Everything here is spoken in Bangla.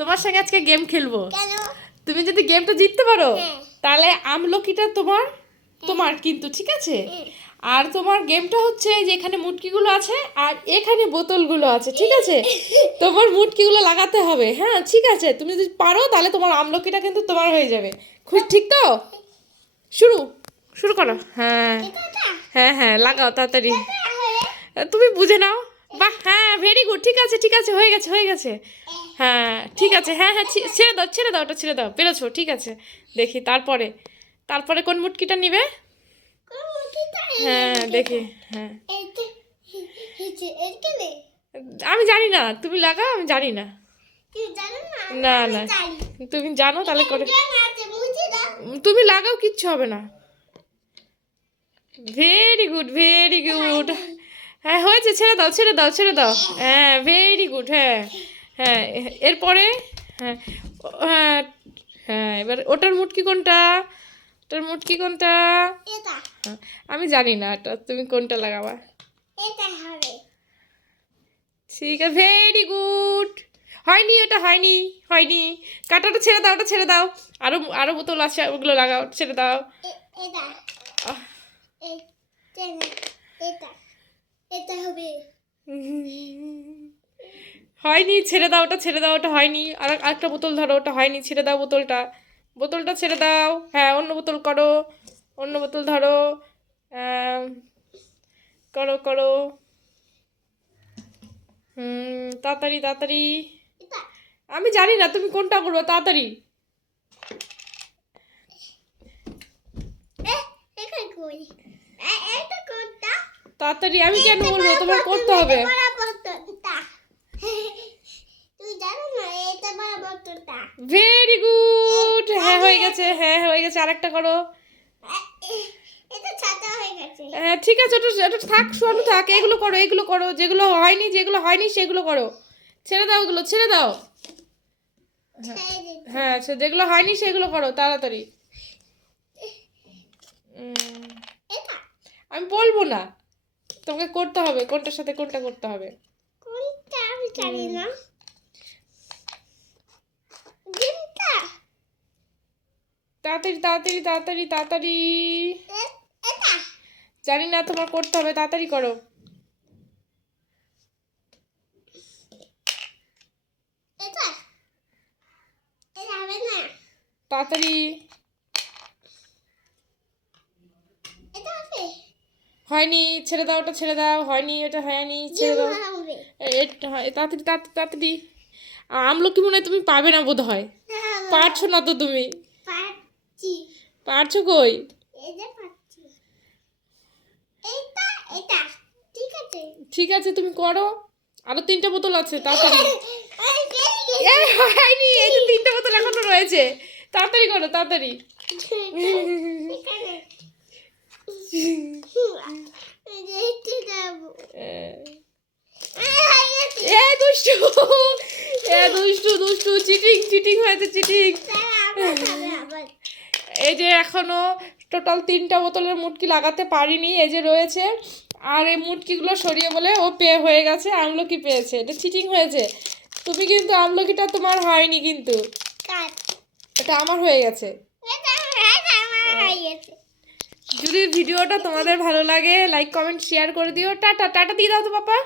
তোমার সঙ্গে আজকে গেম খেলবো। তুমি যদি গেমটা জিততে পারো তাহলে আমলকিটা তোমার তোমার কিন্তু, ঠিক আছে? আর তোমার গেমটা হচ্ছে যে এখানে মুটকিগুলো আছে আর এখানে বোতলগুলো আছে, ঠিক আছে? তোমার মুটকিগুলো লাগাতে হবে, হ্যাঁ ঠিক আছে? তুমি যদি পারো তাহলে তোমার আমলকিটা কিন্তু তোমার হয়ে যাবে। খুশ, ঠিক তো? শুরু শুরু করো। হ্যাঁ হ্যাঁ হ্যাঁ, লাগাও তাড়াতাড়ি। তুমি বুঝে নাও। বাহ, হ্যাঁ ভেরি গুড, ঠিক আছে ঠিক আছে, হয়ে গেছে হয়ে গেছে। হ্যাঁ ঠিক আছে, হ্যাঁ হ্যাঁ ছেড়ে দাও ছেড়ে দাও, ওটা ছেড়ে দাও, পেরেছো, ঠিক আছে। দেখি তারপরে তারপরে কোন মুটকিটা নিবে? হ্যাঁ দেখি। হ্যাঁ আমি জানি না, তুমি লাগাও, আমি জানি না। না না, তুমি জানো তাহলে করে। তুমি লাগাও, কিচ্ছু হবে না। Very good very good. হ্যাঁ হয়েছে, ছেড়ে দাও ছেড়ে দাও ছেড়ে দাও। হ্যাঁ ভেরি গুড। হ্যাঁ হ্যাঁ, এরপরে হ্যাঁ হ্যাঁ হ্যাঁ, এবার ওটার মুটকি কোনটা? ওটার মুটকি কোনটা? হ্যাঁ, আমি জানি না এটা, তুমি কোনটা লাগাবা? ঠিক আছে, ভেরি গুড। হয়নি, ওটা হয়নি হয়নি। কাটাটা ছেড়ে দাও, ওটা ছেড়ে দাও। আরো আরো বোতল আছে, ওগুলো লাগাও, ছেড়ে দাও। আহ, হয়নি, ছেড়ে দাও, ওটা ছেড়ে দাও, ওটা হয়নি। আর আরেকটা বোতল ধরো, ওটা হয়নি, ছেড়ে দাও বোতলটা। বোতলটা ছেড়ে দাও। হ্যাঁ অন্য বোতল করো, অন্য বোতল ধরো। আম, করো করো। তাড়াতাড়ি তাড়াতাড়ি। আমি জানি না তুমি কোনটা করবো, তাড়াতাড়ি তাড়াতাড়ি। আমি কেন বলবো, তোমার করতে হবে। ভেরি গুড, হ্যাঁ হয়ে গেছে, হ্যাঁ হয়ে গেছে। আরেকটা করো। হ্যাঁ ঠিক আছে, ওটা ওটা থাক, শোনো থাক। এগুলো করো, এগুলো করো, যেগুলো হয়নি যেগুলো হয়নি সেগুলো করো। ছেড়ে দাও ওগুলো, ছেড়ে দাও। হ্যাঁ যেগুলো হয়নি সেগুলো করো তাড়াতাড়ি। আমি বলবো না, তোমাকে করতে হবে, কোনটার সাথে কোনটা করতে হবে। তাড়াতাড়ি তাড়াতাড়ি তাড়াতাড়ি তাড়াতাড়ি। জানি না, তোমার করতে হবে, তাড়াতাড়ি করো। তাড়াতাড়ি। হয়নি, ছেড়ে দাও, ওটা ছেড়ে দাও। হয়নি, ওটা হয়নি, ছেড়ে দাও। তাড়াতাড়ি তাড়াতাড়ি তাড়াতাড়ি। আমলকি মনে হয় তুমি পাবে না বোধ হয়। পারছো না তো তুমি। পারছো কই? ঠিক আছে তুমি করো। আরো 3টা বোতল আছে, তাড়াতাড়ি। হয়নি, এই যে 3টা বোতল এখনো রয়েছে। তাড়াতাড়ি করো তাড়াতাড়ি। এ দুষ্টু, এ দুষ্টু দুষ্টু, চিটিং চিটিং হয়েছে, চিটিং। এই যে এখনো টোটাল 3টা বোতলের মুটকি লাগাতে পারিনি, এই যে রয়েছে। আর এই মুটকিগুলো সরিয়ে বলে ও পেয়ে হয়ে গেছে, আমলকি পেয়েছে। এটা চিটিং হয়েছে। তুমি কিন্তু আমলকিটা তোমার হয়নি কিন্তু, এটা আমার হয়ে গেছে। যদি ভিডিওটা তোমাদের ভালো লাগে লাইক কমেন্ট শেয়ার করে দিও। টাটা টাটা দিয়ে দাও তো পাপা।